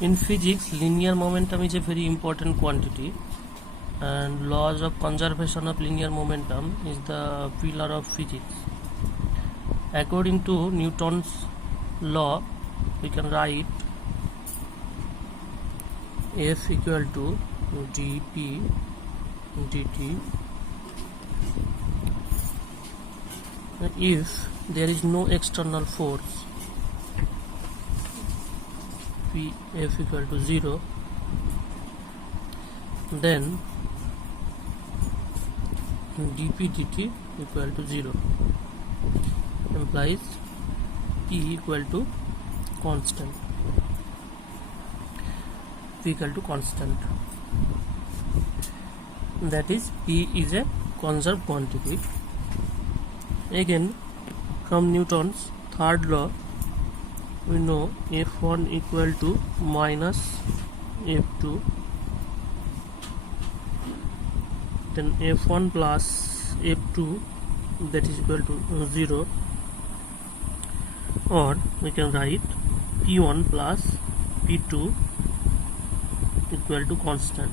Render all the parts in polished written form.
In physics, linear momentum is a very important quantity, and laws of conservation of linear momentum is the pillar of physics. According to Newton's law, we can write F equal to dp dt if there is no external force, F equal to 0, then dp dt equal to 0 implies P equal to constant. P equal to constant. That is, P is a conserved quantity. Again, from Newton's third law, we know F1 equal to minus F2, then F1 plus F2, that is equal to 0, or we can write P1 plus P2 equal to constant.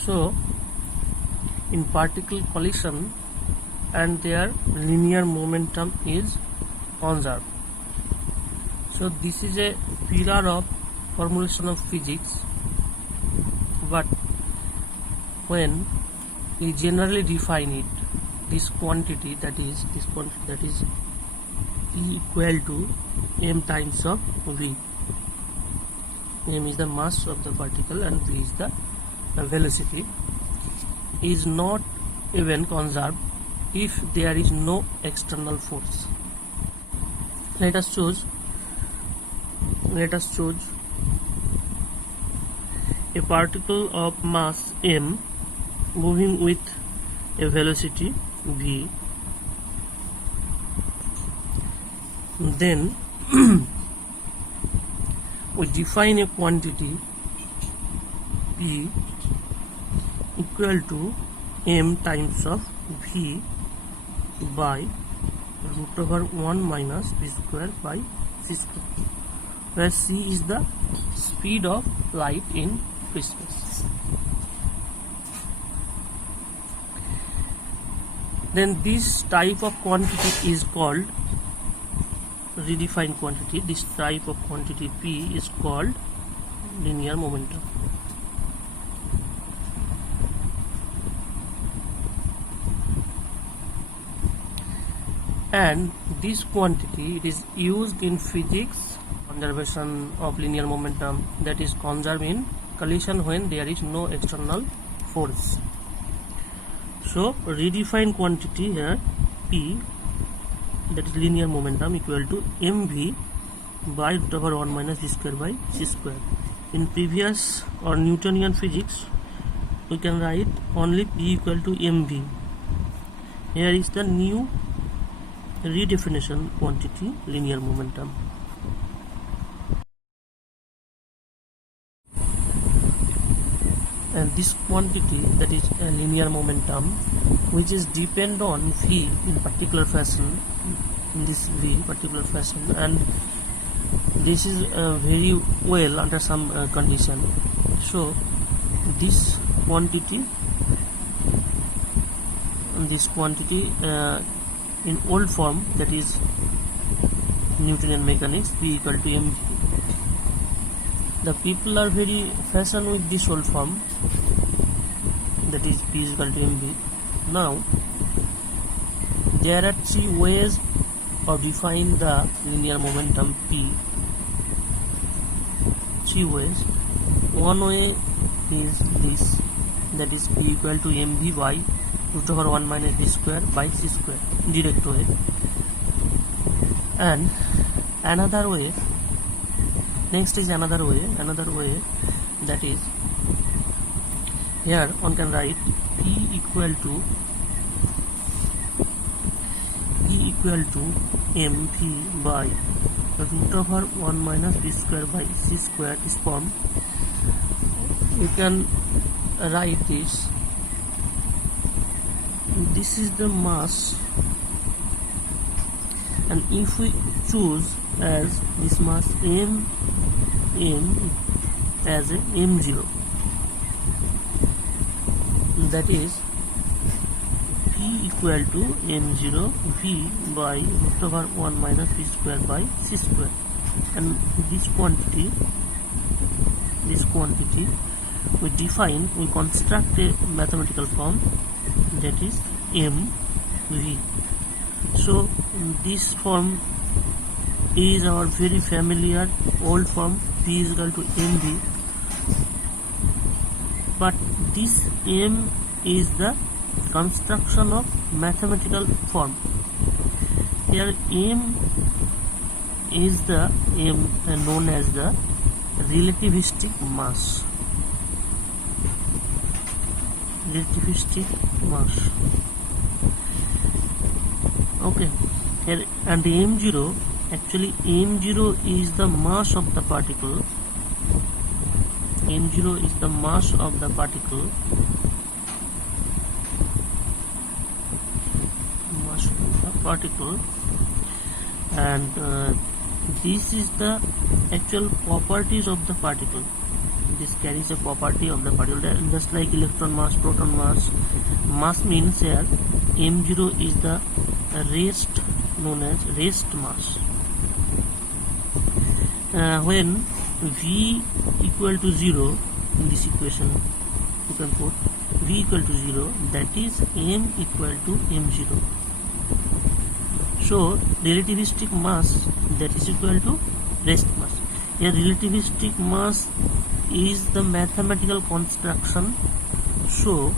So in particle collision and their linear momentum is conserved. So this is a pillar of formulation of physics, but when we generally define it, this quantity that is E equal to m times of v. M is the mass of the particle and v is the velocity, is not even conserved if there is no external force. Let us choose a particle of mass m moving with a velocity v. Then we define a quantity P equal to m times of v by root over 1 minus v square by c square, where c is the speed of light in free space. Then this type of quantity is called redefined quantity. This type of quantity P is called linear momentum. And this quantity, it is used in physics conservation of linear momentum, that is conserved in collision when there is no external force. So redefined quantity here P, that is linear momentum, equal to mv by root over 1 minus v square by c square. In previous or Newtonian physics, we can write only P equal to mv. Here is the new redefinition quantity, linear momentum. And this quantity, that is a linear momentum, which is depend on v in particular fashion, in this v particular fashion, and this is very well under some condition. So this quantity in old form, that is Newtonian mechanics, P equal to mv. The people are very fashion with this old form, that is P is equal to mv. Now there are three ways of define the linear momentum P. Three ways. One way is this, that is P equal to mv by root over 1 minus v square by c square, direct way. And another way, next is another way, that is, here one can write P equal to mv by root over 1 minus v square by c square is formed. You can write this. This is the mass And if we choose as this mass m as a m0, that is v equal to m0 v by root over 1 minus v square by c square, and this quantity we construct a mathematical form, that is mv. So this form is our very familiar old form, v is equal to mv, but this m is the construction of mathematical form. Here m is the known as the relativistic mass. Okay, here, and the m0, actually m0 is the mass of the particle. m0 is the mass of the particle. And this is the actual properties of the particle. This carries a property of the particle, just like electron mass, proton mass. Mass means here m0 is the rest, known as rest mass. When v equal to 0 in this equation, you can put v equal to 0, that is m equal to m0. So relativistic mass, that is equal to rest mass. Here relativistic mass is the mathematical construction, so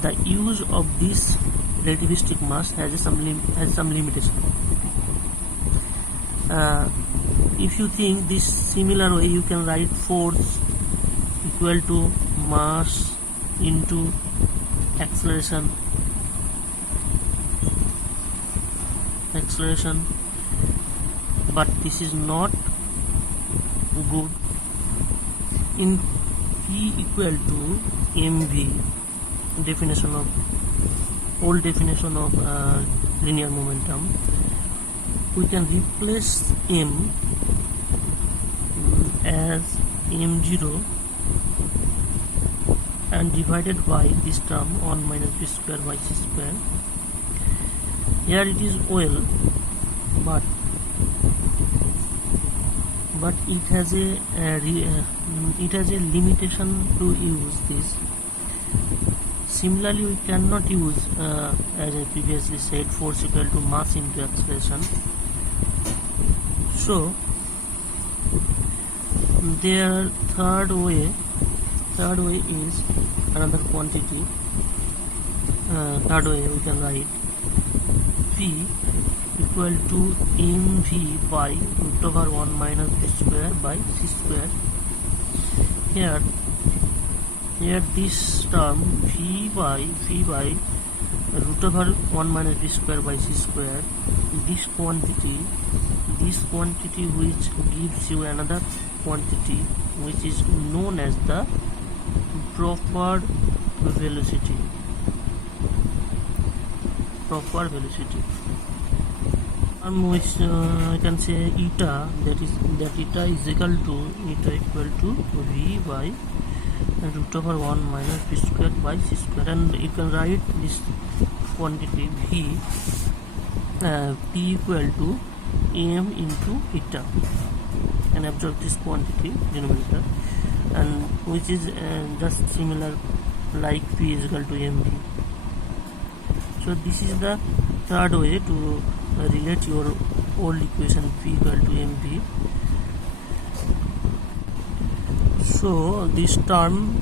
the use of this relativistic mass has some limitation. If you think this similar way, you can write force equal to mass into acceleration, but this is not good. In P equal to mv, old definition of linear momentum, we can replace m as m0 and divided by this term 1 minus v square by c square. Here it is well, but it has a limitation to use this. Similarly, we cannot use, as I previously said, force equal to mass into acceleration. So their third way is another quantity. Third way we can write v equal to mv by root over 1 minus v square by c square. Here this term v by root over 1 minus v square by c square, this quantity which gives you another quantity which is known as the proper velocity. Which I can say eta, that eta is equal to v by root over 1 minus v square by c square, and you can write this quantity v p equal to m into eta, and absorb this quantity denominator, and which is just similar like p is equal to mv. So this is the third way to relate your old equation p equal to mv. So this term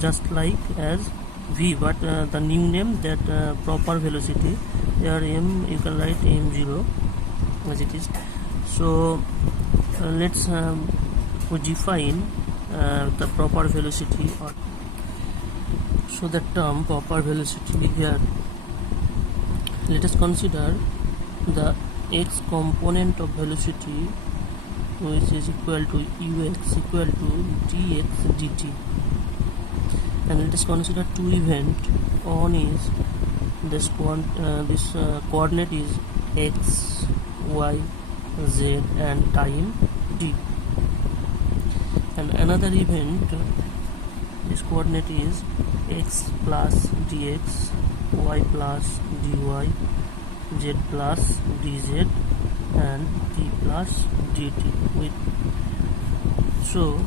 just like as v, but the new name, that proper velocity, there m you can write m0 as it is. So let's we define the proper velocity, or so the term proper velocity here. Let us consider the x component of velocity, which is equal to ux equal to dx dt, and let us consider two events. One is this coordinate is x, y, z and time t. And another event, this coordinate is x plus dx, y plus dy, z plus dz and t plus dt. So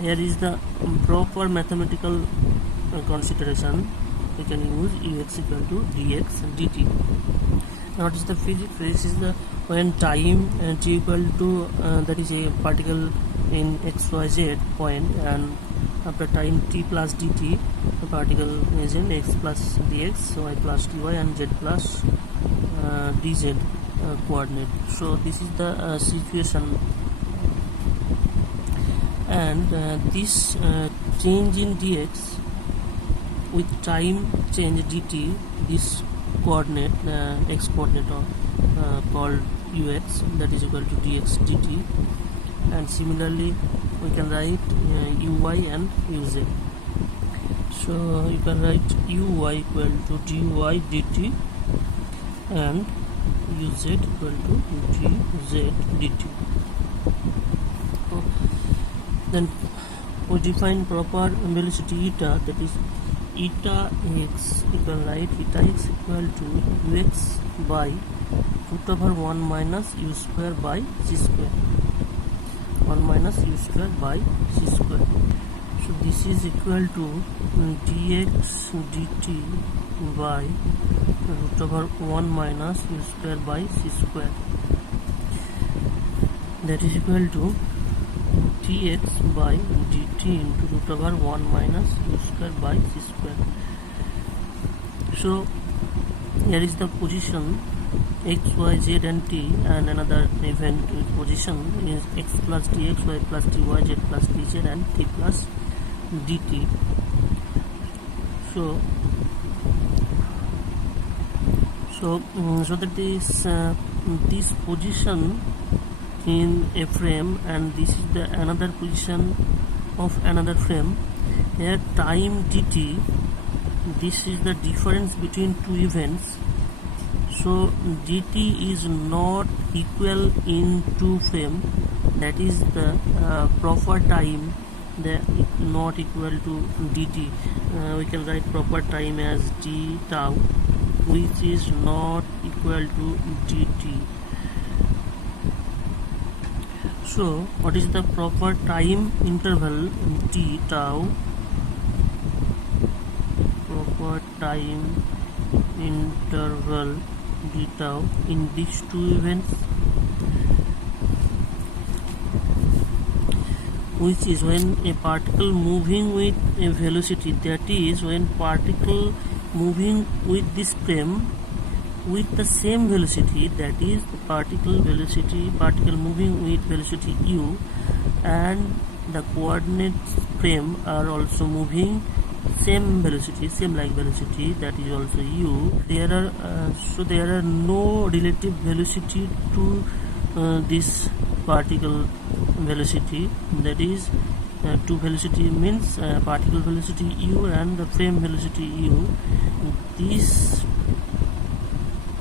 here is the proper mathematical consideration. We can use ux equal to dx dt. Now what is the physics? This is the when time t equal to that is a particle in xyz point, and after time t plus dt the particle is in x plus dx, y plus dy and z plus dz coordinate. So this is the situation, and this change in dx with time change dt, this coordinate x coordinate called ux, that is equal to dx dt, and similarly we can write uy and uz. So you can write uy equal to dy dt and uz equal to dz dt. So then we define proper velocity eta, that is eta x. You can write eta x equal to ux by root over 1 minus u square by c square, 1 minus u square by c square. So this is equal to dx dt by root over 1 minus u square by c square, that is equal to dx by dt into root over 1 minus u square by c square. So here is the position x, y, z and t, and another event with position is x plus dx, y plus dy, z plus dz and t plus dt. So that is this position in a frame, and this is the another position of another frame. Here time dt, this is the difference between two events. So dt is not equal in two frame, that is the proper time that not equal to dt. We can write proper time as d tau, which is not equal to dt. So what is the proper time interval t tau? Proper time interval d tau in these two events, which is when a particle moving with a velocity, that is when particle moving with this frame with the same velocity, that is the particle moving with velocity u, and the coordinate frame are also moving same velocity, same like velocity, that is also u. There are no relative velocity to this particle velocity, that is two velocity means particle velocity u and the frame velocity u. These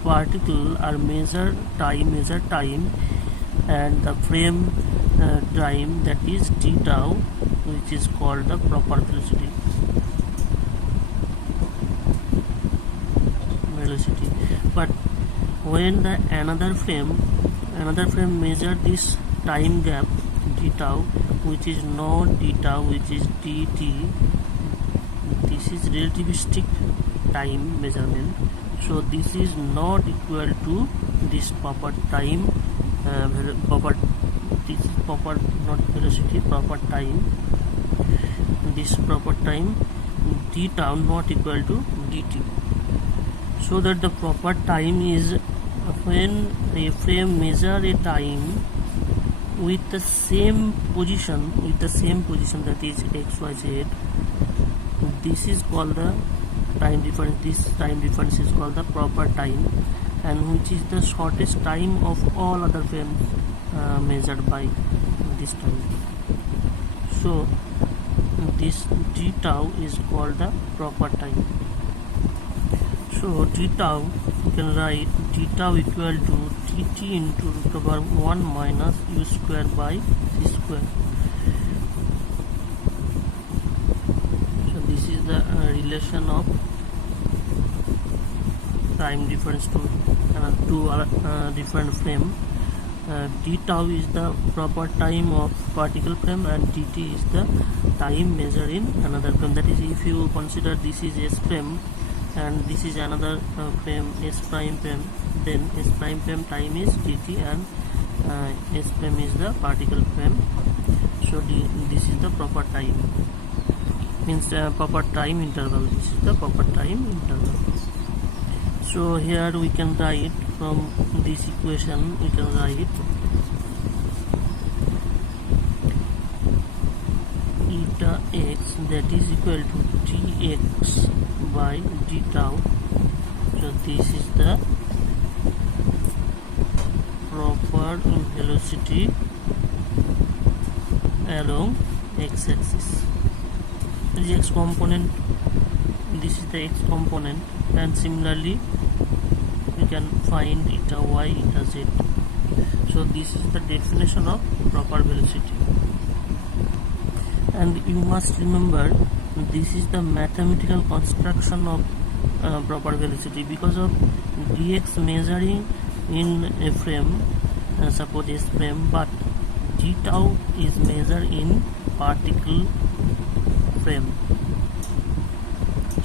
particle are measure time and the frame time, that is d tau, which is called the proper velocity. But when the another frame measure this time gap d tau, which is not d tau, which is dt, this is relativistic time measurement. So this is not equal to this proper time, this is proper, not velocity, proper time. This proper time d tau not equal to dt. So that the proper time is when a frame measure a time with the same position, that is x, y, z. This is called the time difference. This time difference is called the proper time, and which is the shortest time of all other frames measured by this time. So this d tau is called the proper time. So d tau you can write d tau equal to dt into root over 1 minus u square by c square. So this is the relation of time difference to different frame. D tau is the proper time of particle frame and dt is the time measured in another frame. That is, if you consider this is S frame and this is another frame, S prime frame, then S prime frame time is dt and S frame is the particle frame. So this is the proper time, means proper time interval. This is the proper time interval. So here we can write from this equation, we can write eta x, that is equal to dx by d tau. So this is the proper velocity along x-axis. This is x component, this is the x component, and similarly we can find eta y, eta z. So this is the definition of proper velocity. And you must remember, this is the mathematical construction of proper velocity, because of dx measuring in a frame, suppose S frame, but d tau is measured in particle frame.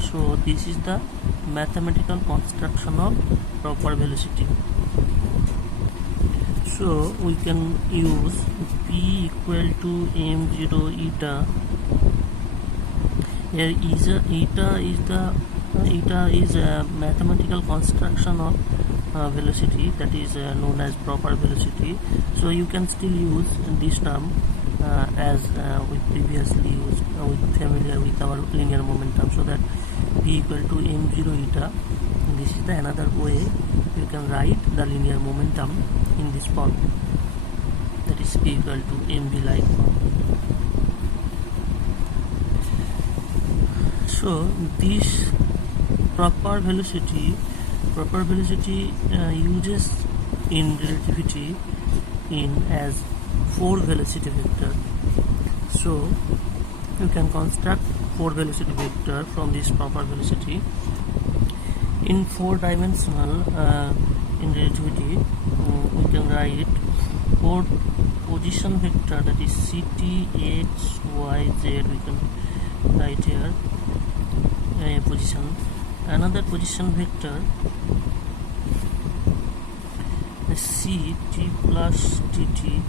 So this is the mathematical construction of proper velocity. So we can use p equal to m0 eta. Here is eta is a mathematical construction of velocity, that is known as proper velocity. So you can still use this term as we previously used, with familiar with our linear momentum. So that p equal to m0 eta, this is the another way you can write the linear momentum in this form, that is p equal to mv like form. So this proper velocity uses in relativity in as 4 velocity vector. So you can construct 4 velocity vector from this proper velocity in 4 dimensional. In relativity we can write 4 position vector, that is ct, x, y, z. We can write here a position. Another position vector c t plus dt,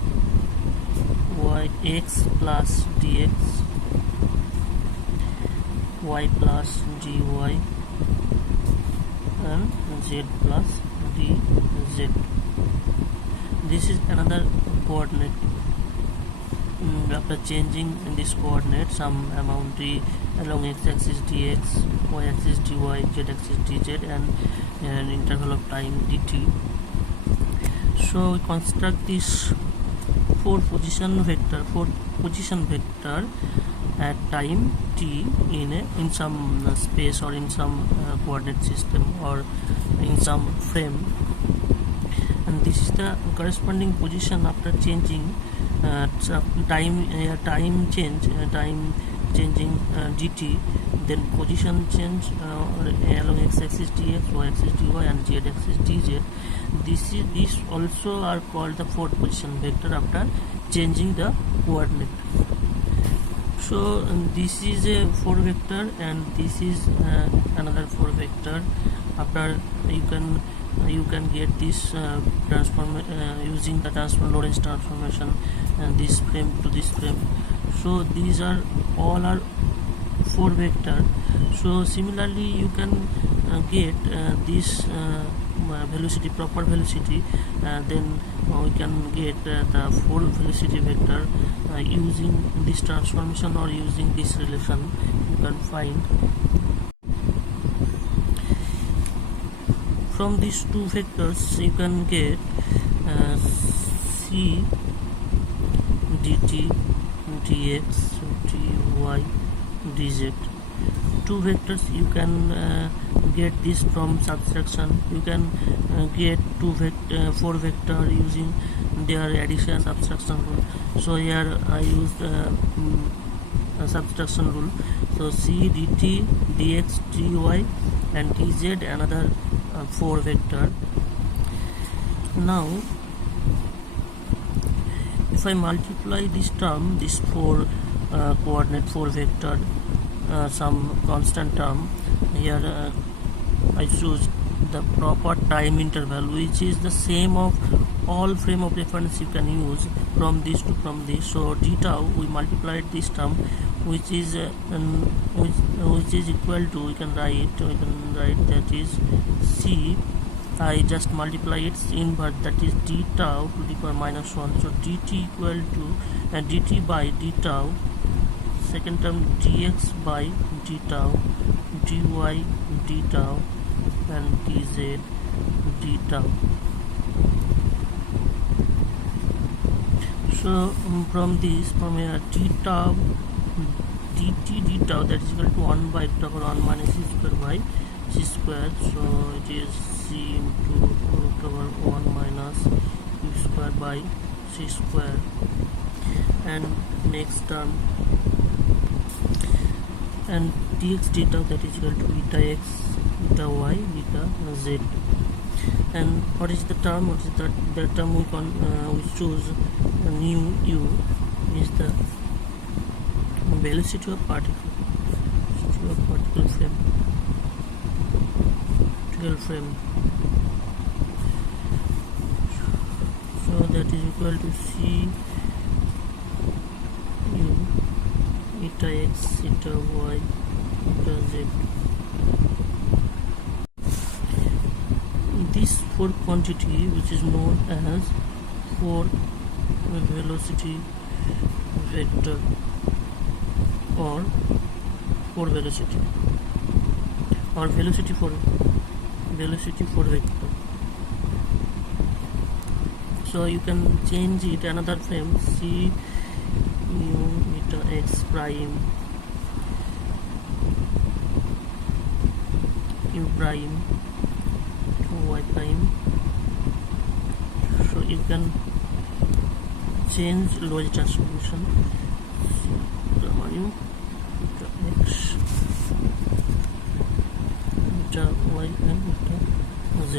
y x plus dx, y plus dy, and z plus dz. This is another coordinate. After changing this coordinate, some amount along x-axis dx, y-axis dy, z-axis dz, and an interval of time dt. So we construct this 4 position vector at time t in some space or in some coordinate system or in some frame, and this is the corresponding position after changing time changing dt, then position change along x-axis dx, y-axis dy, and z-axis dz. These also are called the 4th position vector after changing the coordinate. So this is a 4 vector and this is another 4 vector. After you can get this transform using the Lorentz transformation, and this frame to this frame. So these are all are 4 vector. So similarly you can get this velocity, proper velocity, then we can get the 4 velocity vector using this transformation or using this relation. You can find from these 2 vectors you can get c dt, dx, dy, dz. two vectors, you can get this from subtraction. You can get four vector using their addition subtraction rule. So here I used subtraction rule. So c dt dx dy and dz another four vector. Now if I multiply this term, this four coordinate four vector, some constant term, here I choose the proper time interval, which is the same of all frame of reference you can use from this to from this. So d tau, we multiplied this term, which is equal to, we can write that is c, I just multiply its inverse, that is d tau to the power minus 1. So dt equal to dt by d tau, second term dx by d tau, dy d tau and dz d tau. So from here d tau dt d tau, that is equal to 1 by root over 1 minus c square by c square. So it is c into root over 1 minus u square by c square. And next term, and dx d tau, that is equal to beta x, beta y, beta z. And what is the term? What is the term we choose new u is the velocity of particle frame. So that is equal to c u eta x, eta y, eta z. This four quantity, which is known as four velocity vector or four velocity or velocity for vector. So you can change it another frame, c mu eta x prime, u prime, y prime. So you can change Lorentz transformation, mu eta x, eta y and eta z.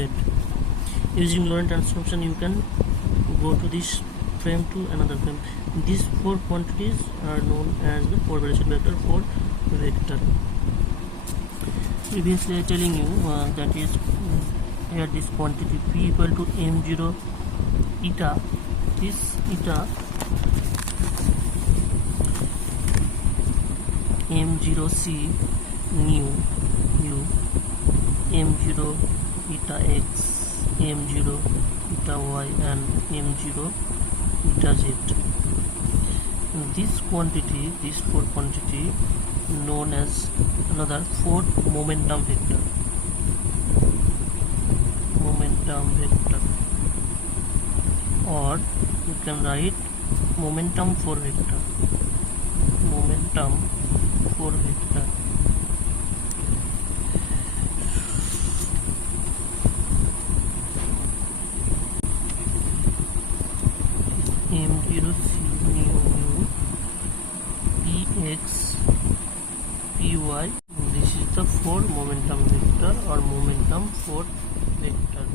Using Lorentz transformation, you can go to this frame to another frame. These four quantities are known as the four velocity vector, four vector. Previously I telling you that is here this quantity p equal to m0 eta, this eta m0c mu u, m0 eta x, m0 eta y and m0 eta z. This quantity, this four quantity known as another four momentum vector. Or you can write momentum four vector. M0c mu px py. This is the four momentum vector or momentum four vector.